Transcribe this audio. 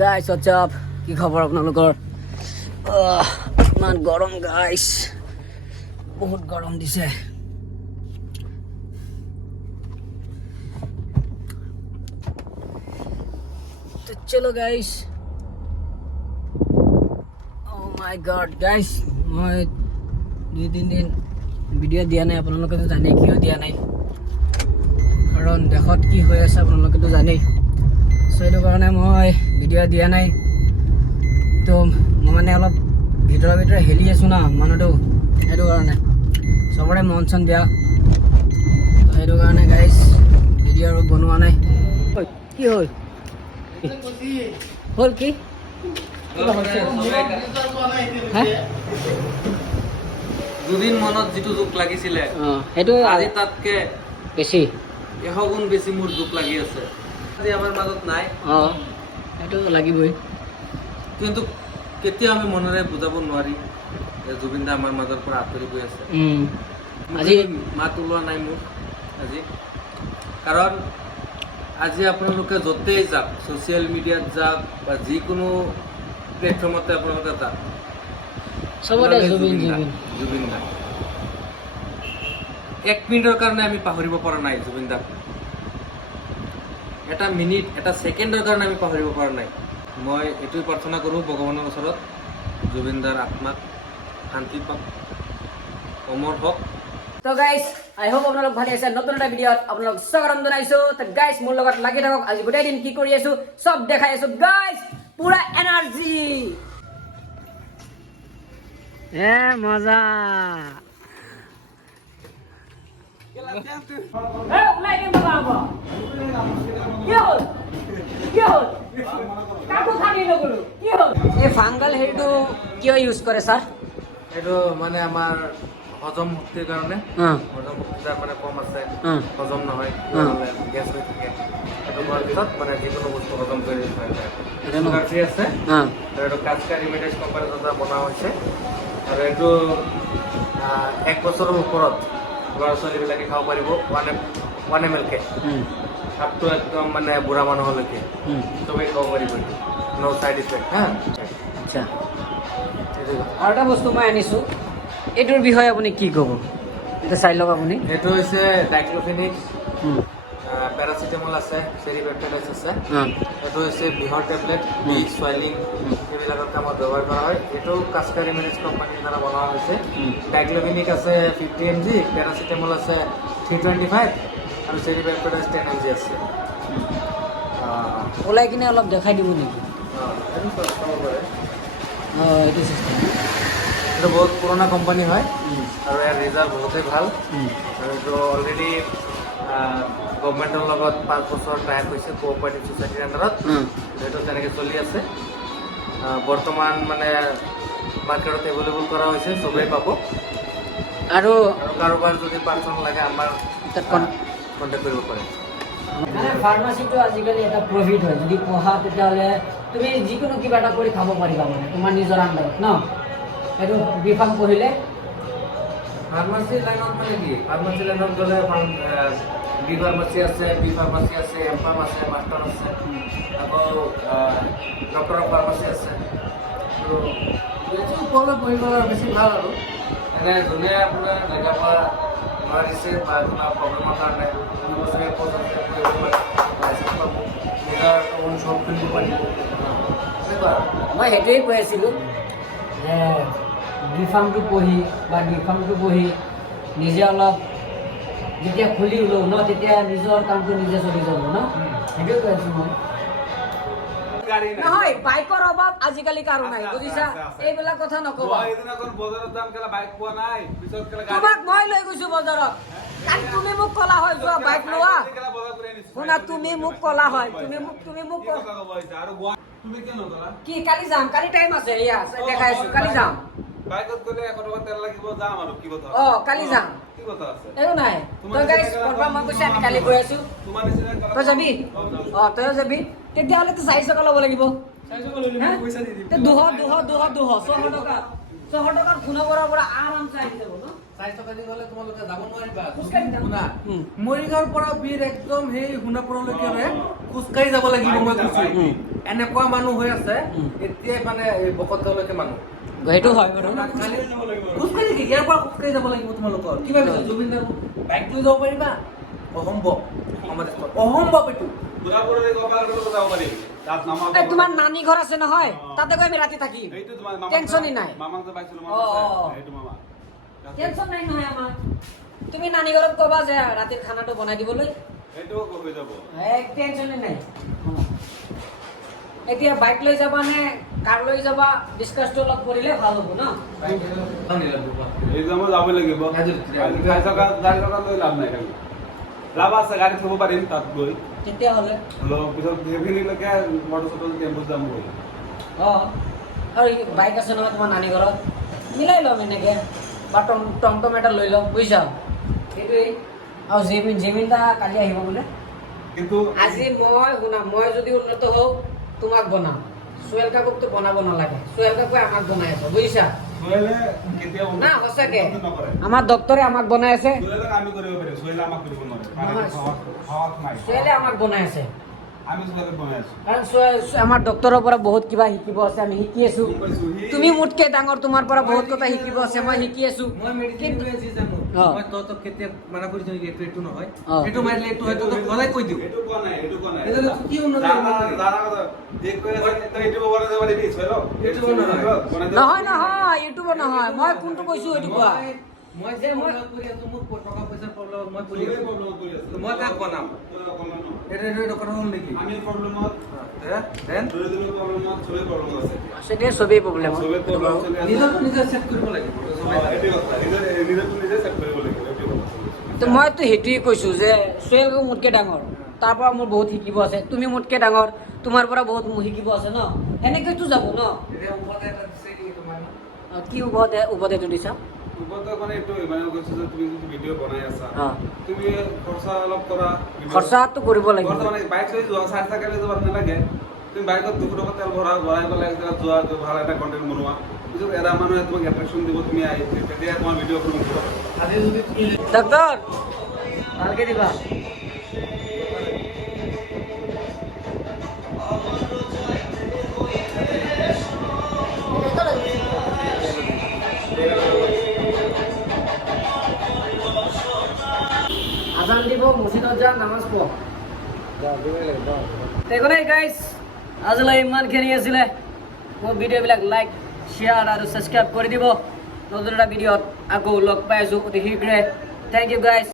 Guys WhatsApp কি খবৰ আপোনালোকৰ ইমান গৰম গাইস বহুত গৰম দিছে তো চলো গাইস ও মাই গড গাইস মই 2-3 দিন ভিডিঅ' দিয়া নাই আপোনালোকেতো জানেই কিয় দিয়া নাই কাৰণ দেশত কি হৈ আছে আপোনালোকেতো জানেই সেইটো কাৰণে মই ভিডিঅ' দিয়া নাই তো মই মানে অলপ ভিতৰে হেলি আছোঁ না মানুহটো সেইটো কাৰণে চবৰে মন চন বেয়া সেইটো কাৰণে গাইছ ভিডিঅ' আৰু বনোৱা নাই কি হ'ল হ'ল কি দুদিন মনত যিটো দুখ লাগিছিলে সেইটো আজি তাতকে বেছি 100 গুণ বেছি মোৰ দুখ লাগি আছে আজি আমাৰ মাজত নাই সেইটো লাগিবই কিন্তু কেতিয়া আমি মনেৰে বুজাব নোৱাৰি যে জুবিন দা আমাৰ মাজৰ পৰা আঁতৰি গৈ আছে আজি মাত ওলোৱা নাই মোৰ আজি কাৰণ আজি আপোনালোকে য'তেই যাওক ছ'চিয়েল মিডিয়াত যাওক বা যিকোনো প্লেটফৰ্মতে আপোনালোকে যাওক চবতে জুবিন দা 1 মিনিটৰ কাৰণে আমি পাহৰিব পৰা নাই জুবিন দাক এটা মিনিট এটা ছেকেণ্ডৰ কাৰণে আমি পাহৰিব পৰা নাই মই এইটোৱে প্ৰাৰ্থনা কৰোঁ ভগৱানৰ ওচৰত জুবিন দাৰ আত্মাক শান্তি পাওক অমৰ হওক তো গাইস আই হোপ আপোনালোক ভালে আছে নতুন এটা ভিডিঅ'ত আপোনালোক স্বাগতম জনাইছো তো গাইস মোৰ লগত লাগি থাকক আজি গোটেই দিন কি কৰি আছো সব দেখাই আছো গাইস পুৰা এনাৰ্জি মজা ওলাই দিম বাবা হ'ব কি হ'ল কাকো খালি নগলো কি হ'ল এই ফাংগাল হেৰিটো কিয় ইউজ কৰে ছাৰ এইটো মানে আমাৰ হজম শক্তিৰ কাৰণে হজম শক্তি যাৰ মানে কম আছে হজম নহয় গেছ হৈ থাকে সেইটো হোৱাৰ পিছত মানে যিকোনো বস্তু হজম কৰি ফ্ৰী আছে আৰু এইটো কাস্কাৰ ইমেটেজ কোম্পানীৰ দ্বাৰা বনোৱা হৈছে আৰু এইটো 1 বছৰৰ ওপৰত ল'ৰা ছোৱালীবিলাকে খাব পাৰিব 1 ml কে আপ টু একদম মানে বুঢ়া মানুহলৈকে চবেই খাব পাৰিব নো চাইড ইফেক্ট আচ্ছা আৰু এটা বস্তু মই আনিছোঁ এইটোৰ বিষয়ে আপুনি কি ক'ব এতিয়া চাই লওক আপুনি এইটো হৈছে ডাইক্লোফেনিক পেৰাচিটামল আছে চেৰিপেপটাইডছ আছে এইটো হৈছে বিহৰ টেবলেট চুৱেলিং এইবিলাকৰ কামত ব্যৱহাৰ কৰা হয় এইটো কাস্কাৰ ইমেটেজ কোম্পানীৰ দ্বাৰা বনোৱা হৈছে ডাইক্লোফেনিক আছে 50 mg পেৰাচিটামল আছে 325 আৰু চেৰিপেপটাইডছ 10 mg আছে ওলাই কিনে অলপ দেখাই দিব নেকি এইটো চাব পাৰে এইটো চিষ্টেম এইটো বহুত পুৰণা কোম্পানী হয় আৰু ইয়াৰ ৰিজাল্ট বহুতেই ভাল আৰু এইটো অলৰেডি গভৰ্ণমেণ্টৰ লগত 5 বছৰ ট্ৰায়েল হৈছে কোঅপাৰেটিভ ছ'চাইটিৰ আণ্ডাৰত সেইটো তেনেকৈ চলি আছে বৰ্তমান মানে মাৰ্কেটত এভেইলেবল কৰা হৈছে চবেই পাব আৰু কাৰোবাৰ যদি পাৰ্চন লাগে আমাৰ কণ্টেক্ট কৰিব পাৰে মানে ফাৰ্মাচীটো আজিকালি এটা প্ৰফিট হয় যদি পঢ়া তেতিয়াহ'লে তুমি যিকোনো কিবা এটা কৰি খাব পাৰিবা মানে তোমাৰ নিজৰ আণ্ডাৰত ন এইটো বি ফাৰ্ম পঢ়িলে ফাৰ্মাচী লাইনত মানে কি ফাৰ্মাচী লাইনত গ'লে বি ফাৰ্মাচী আছে বি ফাৰ্মাচী আছে এম ফাৰ্ম আছে মাষ্টাৰ আছে আকৌ ডক্টৰৰ ফাৰ্মাচী আছে তো এইটো ওপৰলৈ পঢ়ি গ'লে বেছি ভাল আৰু এনে যোনে আপোনাৰ জেগাৰ পৰা নোৱাৰিছে বা কিবা প্ৰব্লেমৰ কাৰণে বছৰীয়া পষ্ট আছে কৰিব পাৰে লাইচেঞ্চ পাব নিজৰ ওন শ্বপ খুলিব পাৰিব তেনেকুৱা মই সেইটোৱেই কৈ আছিলোঁ যে বি ফাৰ্মটো পঢ়ি বা ডি ফাৰ্মটো পঢ়ি নিজে অলপ যেতিয়া খুলি লওঁ ন তেতিয়া নিজৰ কামটো নিজে চলি যাব ন সেইটোৱে কৈ আছোঁ মই নহয় বাইকৰ অভাৱ আজিকালি কাৰো নাই বুজিছা এইবিলাক কথা নকবা তোমাক মই লৈ গৈছো বজাৰত কালি তুমি মোক কলা হয় যোৱা বাইক লোৱা শুনা তুমি মোক কলা হয় তুমি মোক কি কালি যাম কালি টাইম আছে এয়া দেখাই আছো কালি যাম বাইকত গ'লে 100 টকা তেল লাগিব যাম আৰু কি কথা কালি যাম কি কথা আছে একো নাই তই গাইছ কনফাৰ্ম মই কৈছো আমি কালি গৈ আছো তোমাৰ নিচিনা তই যাবি তই যাবি তেতিয়াহ'লে তো 400 টকা ল'ব লাগিব 400 লৈ ল'লে পইচা দি দিম 200 টকা 600 টকাত খুনাবৰৰ পৰা আৰামছে আহি যাব ন 4 টকা দি গ'লে তোমালোকে যাব নোৱাৰিবা খোজকাঢ়ি যাম। শুনা উম। মৰিগাঁৱৰ পৰা বীৰ একদম সেই সোণাপুৰলৈকে খোজকাঢ়ি যাব লাগিব মই কৈছো উম। এনেকুৱা মানুহ হৈ আছে উম। এতিয়াই মানে এই বকতগাঁৱলৈকে মানুহ সেইটো হয় বাৰু খোজকাঢ়ি কি ইয়াৰ পৰা খোজকাঢ়ি যাব লাগিব তোমালোকৰ কি ভাবিছা জুবিনদাৰ বাইক লৈ যাব পাৰিবা অসম্ভৱ আমাৰ দেশত অসম্ভৱ এইটো দুৰাপুৰলৈ গোপালগড়লৈ যাব পাৰিম। তাত নামা এই তোমাৰ নানী ঘৰ আছে নহয় তাতে গৈ আমি ৰাতি থাকিম এইটো তোমাৰ মামা টেনচনই নাই মামাক যে পাইছিলো অ, অ। এইটো মামা টেনচন নাই নহয় আমাৰ তুমি নানী ঘৰত ক'বা যে ৰাতিৰ খানাটো বনাই দিবলৈ এইটো হৈ যাব। এক টেনচনই নাই এতিয়া বাইক লৈ যাবা নে কাৰ লৈ যাবা ডিছকাছটো অলপ কৰিলে ভাল হ'ব ন এক্সামত যাব লাগিব। গাড়ী থকা লৈ লাভ নাই খালি লাভ আছে গাড়ী থ'ব পাৰিম তাত গৈ তেতিয়াহ'লে অলপ পিছত সেইখিনিলৈকে মটৰ চটৰ টেম্পুত যাম গৈ অঁ আৰু বাইক আছে নহয় তোমাৰ নানী ঘৰত মিলাই ল'ম এনেকৈ বা টমটম এটা লৈ ল'ম বুজিছা সেইটোৱেই আৰু জেমিন দা কালি আহিব বোলে কিন্তু আজি মই শুনা মই যদি উন্নত হওঁ তোমাক বনাম সোহেল কাকুকতো বনাব নালাগে সোহেল কাকুৱে আমাক বনাই আছে বুজিছা সোহেলে কেতিয়াও না সঁচাকে নকৰে। আমাৰ ডক্তৰে আমাক বনাই আছে সোহেলক আমি কৰিব পাৰিম সোহেলে আমাক কৰিব নোৱাৰে নহয়। সাহস নাই সোহেলে আমাক বনাই আছে আমি সোহেলক বনাই আছো কাৰণ আমাৰ ডক্তৰৰ পৰা বহুত কিবা শিকিব আছে আমি শিকি আছো গম পাইছো, তুমি মোতকে ডাঙৰ তোমাৰ পৰা বহুত কথা শিকিব আছে মই শিকি আছো মই মেডিকেল লৈ আজি জানো অ। মই তহঁতক কেতিয়া মানা কৰিছো নেকি এইটো নহয় অ। এইটো মাৰিলে এইটো হয়তো তোক সদায় কৈ দিওঁ এইটো কোৱা নাই এইটো কোৱা নাই এইটো কি উন্নতি জানা কৰিব পাৰি? জানা কথা যে কৈ আছে তই এইটো বনাই যাব পাৰিবি সোহেলক এইটো নহয়। বনাই দিব নহয় নহয় ইউটিউবৰ নহয় মই কোনটো কৈছো এইটো কোৱা মই যে মই কৰি আছো মোক টকা পইচাৰ প্ৰব্লেম মই কৰি সোহেলে আছো প্ৰব্লেম কৰি আছে মই কাক বনাম বনাম এইটো কথা হ'ল নেকি আমি প্ৰব্লেমত দেন দৰিদ্ৰ প্ৰব্লেমত চবে প্ৰব্লেম আছে সেইটোৱে চবেই প্ৰব্লেম চবে প্ৰব্লেম চলি আছে নিজকে নিজে চেক কৰিব লাগিব এইটো কথা নিজৰটো নিজে চেক কৰিব লাগিব এইটো কথা তো মইতো সেইটোৱে কৈছো যে সোহেল কাকু মোতকে ডাঙৰ তাৰ পৰা মোৰ বহুত শিকিব আছে তুমি মোতকে ডাঙৰ তোমাৰ পৰা বহুত শিকিব আছে ন সেনেকৈতো যাব ন এতিয়া ওপৰতে এটা দিছে নেকি তোমাৰ কি উপদেশটো দিছা ওপৰতে মানে এইটো মানে কৈছো যে তুমি যদি ভিডিঅ' বনাই আছা অ। তুমি খৰচা অলপ কৰা খৰচাটো কৰিব লাগিব খৰচা মানে বাইক লৈ যোৱা 4 চকা লৈ যাব নালাগে তুমি বাইকত 200 টকা তেল ভৰাই পেলাই এক জেগাত যোৱা ভাল এটা কণ্টেণ্ট বনোৱা পিছত এটা মানুহে তোমাক এট্ৰেকশ্যন দিব তুমি আহি তেতিয়া তোমাৰ ভিডিঅ' কৰিব আজি যদি তুমি ডক্টৰ ভালকে দিবা আজান দিব মছজিদত যা নামাজ পঢ় একো নাই গাইজ আজিলৈ ইমানখিনি আছিলে মোৰ ভিডিঅ'বিলাক লাইক শ্বেয়াৰ আৰু ছাবস্ক্ৰাইব কৰি দিব নতুন এটা ভিডিঅ'ত আকৌ লগ পাই আছোঁ অতি শীঘ্ৰে থেংক ইউ গাইজ